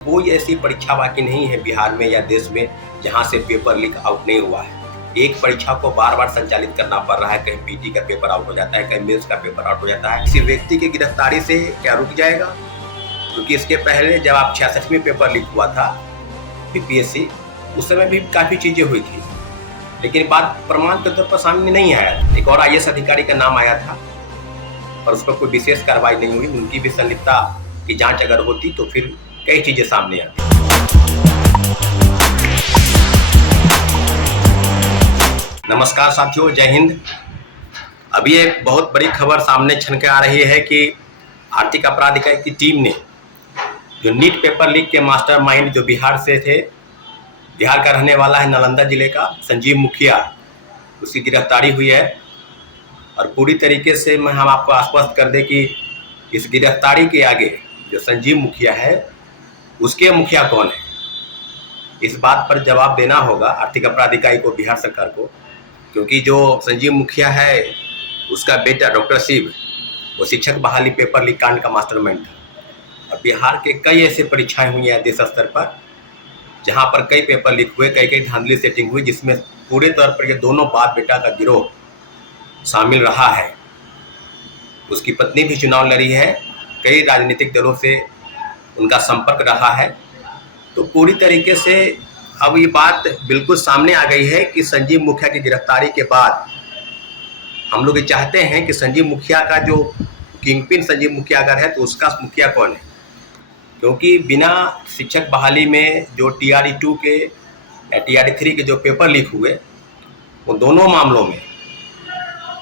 कोई ऐसी परीक्षा बाकी नहीं है बिहार में या देश में जहां से पेपर लीक आउट नहीं हुआ है। एक परीक्षा को बार-बार संचालित करना पड़ रहा है, कहीं पीटी का पेपर आउट हो जाता है, कहीं मेंस का पेपर आउट हो जाता है। किसी व्यक्ति की गिरफ्तारी से क्या रुक जाएगा? क्योंकि इसके पहले जब आप 66वीं पेपर लीक हुआ था बीपीएससी, उस समय भी काफ़ी चीज़ें हुई थी, लेकिन बात प्रमाण के तौर पर सामने नहीं आया। एक और आईएएस अधिकारी का नाम आया था, पर उस पर कोई विशेष कार्रवाई नहीं हुई। उनकी भी संलिप्तता की जांच अगर होती तो फिर कई चीजें सामने आती। नमस्कार साथियों, जय हिंद। अभी एक बहुत बड़ी खबर सामने छन के आ रही है कि आर्थिक अपराध इकाई की टीम ने जो नीट पेपर लीक के मास्टरमाइंड जो बिहार से थे, बिहार का रहने वाला है, नालंदा जिले का संजीव मुखिया, उसकी गिरफ्तारी हुई है। और पूरी तरीके से हम आपको आश्वस्त कर दें कि इस गिरफ्तारी के आगे जो संजीव मुखिया है, उसके मुखिया कौन है, इस बात पर जवाब देना होगा आर्थिक अपराध इकाई को, बिहार सरकार को। क्योंकि जो संजीव मुखिया है, उसका बेटा डॉक्टर शिव, वो शिक्षक बहाली पेपर लीक कांड का मास्टरमाइंड था। और बिहार के कई ऐसे परीक्षाएं हुई हैं देश स्तर पर, जहां पर कई पेपर लीक हुए, कई धांधली सेटिंग हुई, जिसमें पूरे तौर पर ये दोनों बाप बेटा का गिरोह शामिल रहा है। उसकी पत्नी भी चुनाव लड़ी है, कई राजनीतिक दलों से उनका संपर्क रहा है। तो पूरी तरीके से अब ये बात बिल्कुल सामने आ गई है कि संजीव मुखिया की गिरफ्तारी के बाद हम लोग ये चाहते हैं कि संजीव मुखिया का जो किंगपिन संजीव मुखिया अगर है तो उसका मुखिया कौन है। क्योंकि बिना शिक्षक बहाली में जो TRE-2 के या TRE-3 के जो पेपर लीक हुए, वो दोनों मामलों में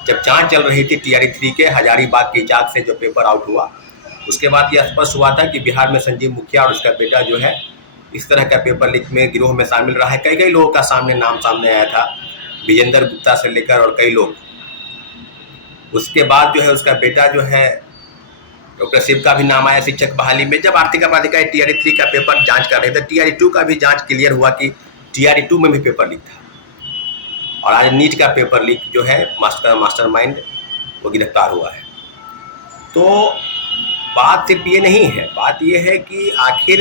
जब जांच चल रही थी TRE-3 के हजारीबाग की जांच से जो पेपर आउट हुआ, उसके बाद यह स्पष्ट हुआ था कि बिहार में संजीव मुखिया और उसका बेटा जो है इस तरह का पेपर लीक में गिरोह में शामिल रहा है। कई लोगों का नाम सामने आया था, विजेंद्र गुप्ता से लेकर और कई लोग। उसके बाद जो है उसका बेटा जो है डॉक्टर शिव का भी नाम आया शिक्षक बहाली में। जब आर्थिक अपराध इकाई TRE-3 का पेपर जांच कर रहे थे, TRE-2 का भी जांच क्लियर हुआ कि TRE-2 में भी पेपर लीक था। और आज नीट का पेपर लीक जो है मास्टरमाइंड वो गिरफ्तार हुआ है। तो बात सिर्फ ये नहीं है, बात ये है कि आखिर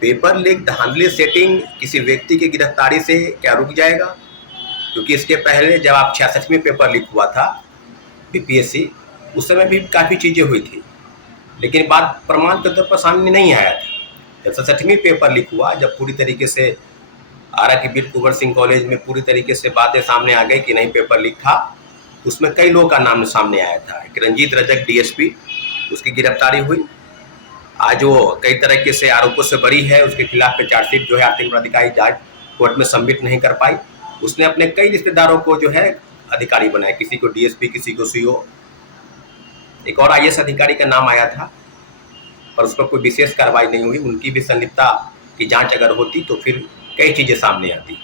पेपर लीक धांधली सेटिंग किसी व्यक्ति की गिरफ्तारी से क्या रुक जाएगा? क्योंकि इसके पहले जब आप 66वीं पेपर लीक हुआ था बीपीएससी, उस समय भी काफ़ी चीज़ें हुई थी, लेकिन बात प्रमाण के तौर पर सामने नहीं आया था। जब 67वीं पेपर लीक हुआ, जब पूरी तरीके से आरा के बीर कुंवर सिंह कॉलेज में पूरी तरीके से बातें सामने आ गई कि नहीं पेपर लीक था, उसमें कई लोगों का नाम सामने आया था। एक रंजीत रजक DSP, उसकी गिरफ्तारी हुई। आज वो कई तरीके से आरोपों से बरी है, उसके खिलाफ पे चार्जशीट जो है आर्थिक अपराध इकाई जांच कोर्ट में सबमिट नहीं कर पाई। उसने अपने कई रिश्तेदारों को जो है अधिकारी बनाया, किसी को DSP, किसी को CO। एक और IAS अधिकारी का नाम आया था, पर उस पर कोई विशेष कार्रवाई नहीं हुई। उनकी भी संलिप्तता की जांच अगर होती तो फिर कई चीज़ें सामने आती।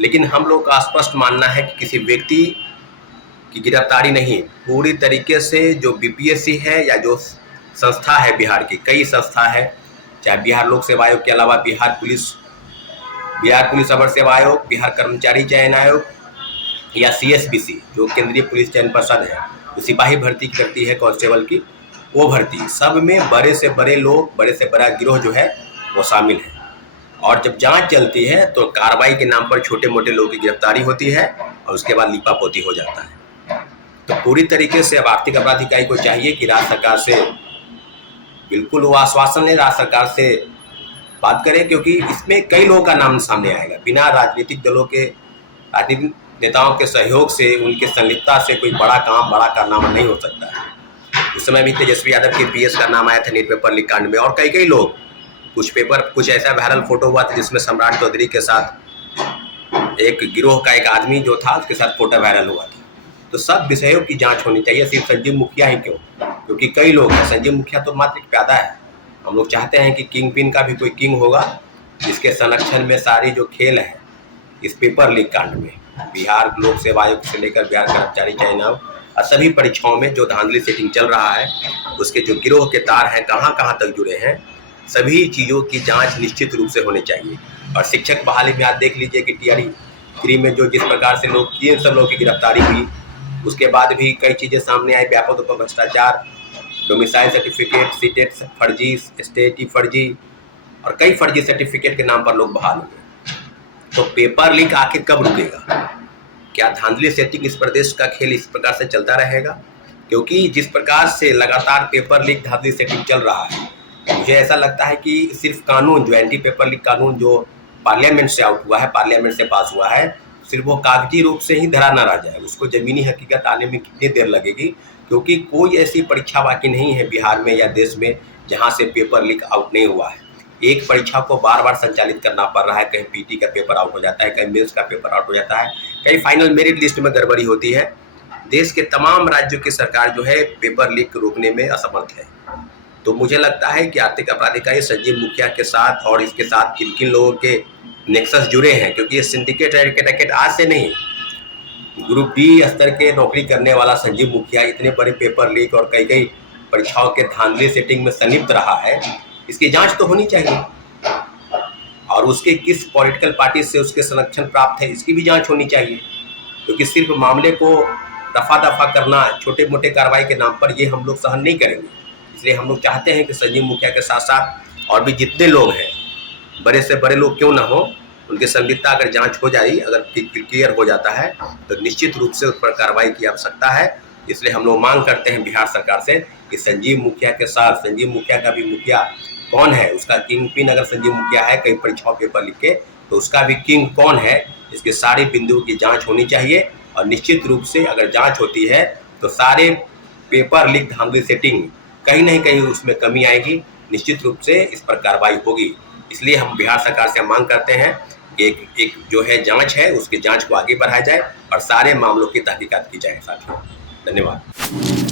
लेकिन हम लोग का स्पष्ट मानना है कि किसी व्यक्ति की गिरफ्तारी नहीं, पूरी तरीके से जो BPSC है या जो संस्था है, बिहार की कई संस्था है, चाहे बिहार लोक सेवा आयोग के अलावा बिहार पुलिस अवर सेवा आयोग, बिहार कर्मचारी चयन आयोग या CSBC जो केंद्रीय पुलिस चयन परिषद है, जो सिपाही भर्ती करती है कांस्टेबल की, वो भर्ती, सब में बड़े से बड़े लोग, बड़े से बड़ा गिरोह जो है वो शामिल है। और जब जांच चलती है तो कार्रवाई के नाम पर छोटे मोटे लोगों की गिरफ्तारी होती है और उसके बाद लीपापोती हो जाता है। तो पूरी तरीके से अब आर्थिक अपराध इकाई को चाहिए कि राज्य सरकार से बिल्कुल वो आश्वासन ले, राज्य सरकार से बात करें, क्योंकि इसमें कई लोगों का नाम सामने आएगा। बिना राजनीतिक दलों के, राजनीतिक नेताओं के सहयोग से, उनके संलिप्तता से कोई बड़ा काम, बड़ा कारनामा नहीं हो सकता है। उस समय भी तेजस्वी यादव के PS का नाम आया था नीट पेपर लीक कांड में, और कई लोग, कुछ ऐसा वायरल फोटो हुआ था जिसमें सम्राट चौधरी के साथ एक गिरोह का एक आदमी जो था, उसके साथ फोटो वायरल हुआ था। तो सब विषयों की जांच होनी चाहिए, सिर्फ संजीव मुखिया ही क्यों, क्योंकि कई लोग हैं। संजीव मुखिया तो मात्र एक प्यादा है। हम लोग चाहते हैं कि किंग पिन का भी कोई किंग होगा, जिसके संरक्षण में सारी जो खेल है इस पेपर लीक कांड में, बिहार लोक सेवा आयोग से लेकर बिहार कर्मचारी चयन आयोग और सभी परीक्षाओं में जो धांधली सेटिंग चल रहा है, उसके जो गिरोह के तार हैं, कहाँ तक जुड़े हैं, सभी चीज़ों की जाँच निश्चित रूप से होनी चाहिए। और शिक्षक बहाली में आज देख लीजिए कि TRE-3 में जो जिस प्रकार से लोग किए, सब लोगों की गिरफ्तारी हुई, उसके बाद भी कई चीज़ें सामने आई, व्यापक रूप में भ्रष्टाचार, डोमिसाइल सर्टिफिकेट, सीटेट फर्जी, स्टेटी फर्जी, और कई फर्जी सर्टिफिकेट के नाम पर लोग बहाल हुए। तो पेपर लीक आखिर कब रुकेगा? क्या धांधली सेटिंग इस प्रदेश का खेल इस प्रकार से चलता रहेगा? क्योंकि जिस प्रकार से लगातार पेपर लीक धांधली सेटिंग चल रहा है, मुझे ऐसा लगता है कि सिर्फ कानून, जो एंटी पेपर लीक कानून जो पार्लियामेंट से आउट हुआ है, पार्लियामेंट से पास हुआ है, सिर्फ वो कागजी रूप से ही धरा न रह जाए, उसको जमीनी हकीकत आने में कितनी देर लगेगी? क्योंकि कोई ऐसी परीक्षा बाकी नहीं है बिहार में या देश में जहां से पेपर लीक आउट नहीं हुआ है। एक परीक्षा को बार बार संचालित करना पड़ रहा है, कहीं पीटी का पेपर आउट हो जाता है, कहीं मेंस का पेपर आउट हो जाता है, कहीं फाइनल मेरिट लिस्ट में गड़बड़ी होती है। देश के तमाम राज्यों की सरकार जो है पेपर लीक रोकने में असमर्थ है। तो मुझे लगता है कि आर्थिक अपराध इकाई संजीव मुखिया के साथ और इसके साथ किन किन लोगों के नेक्सस जुड़े हैं, क्योंकि ये सिंडिकेट रैकेट आज से नहीं, ग्रुप बी स्तर के नौकरी करने वाला संजीव मुखिया इतने बड़े पेपर लीक और कई कई परीक्षाओं के धांधली सेटिंग में संलिप्त रहा है, इसकी जांच तो होनी चाहिए। और उसके किस पॉलिटिकल पार्टी से उसके संरक्षण प्राप्त है, इसकी भी जांच होनी चाहिए। क्योंकि सिर्फ मामले को दफा दफा करना छोटे मोटे कार्रवाई के नाम पर ये हम लोग सहन नहीं करेंगे। इसलिए हम लोग चाहते हैं कि संजीव मुखिया के साथ साथ और भी जितने लोग हैं, बड़े से बड़े लोग क्यों ना हो, उनकी संलिप्तता अगर जांच हो जाए, अगर क्लियर हो जाता है तो निश्चित रूप से उस पर कार्रवाई की आवश्यकता है। इसलिए हम लोग मांग करते हैं बिहार सरकार से कि संजीव मुखिया के साथ, संजीव मुखिया का भी मुखिया कौन है, उसका किंग पिन अगर संजीव मुखिया है कई परीक्षाओं पेपर लिख के, तो उसका भी किंग कौन है, इसके सारे बिंदुओं की जांच होनी चाहिए। और निश्चित रूप से अगर जांच होती है तो सारे पेपर लीक धांधली सेटिंग कहीं नहीं कहीं उसमें कमी आएगी, निश्चित रूप से इस पर कार्रवाई होगी। इसलिए हम बिहार सरकार से मांग करते हैं कि एक जो है जांच है, उसकी जांच को आगे बढ़ाया जाए और सारे मामलों की तहकीकात की जाए। साथियों, धन्यवाद।